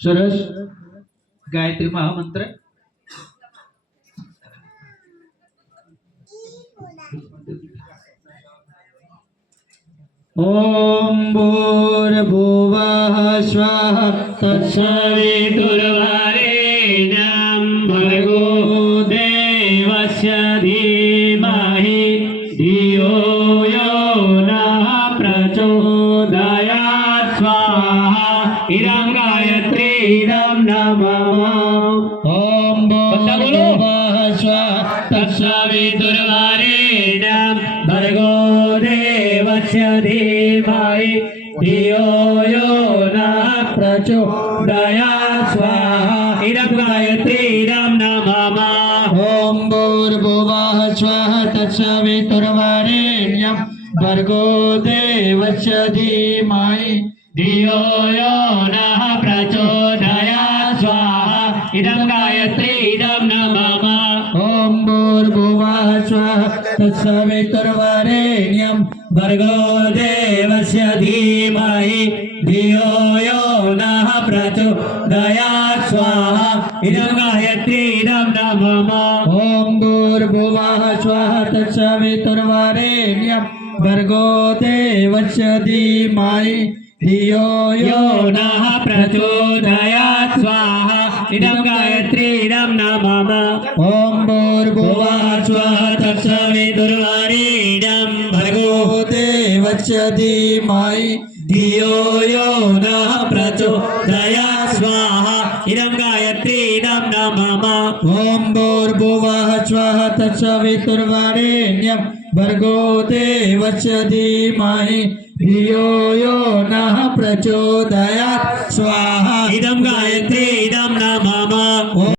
सरस गायत्री महामंत्र ओम भूर्भुवः स्वः तत्सवितुर्वरेण्यं भर्गो देवस्य धीमहि धियो यो नः प्रचोदयात् स्वाहा इदं गायत्री इदं नमः ओम भूर्भुवः स्वः तत्सवितुर्वरेण्यं भर्गो देवस्य धीमहि धियो यो नः प्रचोदयात् स्वाहा इदं गायत्री इदं नमः ओम भूर्भुवः स्वः तत्सवितुर्वरेण्यं भर्गो देवस्य धीमहि धियो यो नः प्रचोदयात् स्वाहा इदं गायत्री इदं नमः ओम भूर्भुवः स्वः तत्सवितुर्वरेण्यं भर्गो देवस्य धीमहि धियो यो नः प्रचोदयात् स्वाहा इदं गायत्री इदं नमः ओम भूर्भुवः स्वः तत्सवितुर्वरेण्यं भर्गो देवस्य धीमहि धियो यो नः प्रचोदयात् स्वाहा इदं गायत्री इदं नमः ओम भूर्भुवः स्वः तत्सवितुर्वरेण्यं भर्गो देवस्य धीमहि धियो यो नः प्रचोदयात् स्वाहा इदं गायत्री इदं नमः ओम भूर्भुवः स्वः तत्सवितुर्वरेण्यं भर्गो देवस्य धीमहि धियो यो नः प्रचोदयात् स्वाहा इदं गायत्री इदं नमः।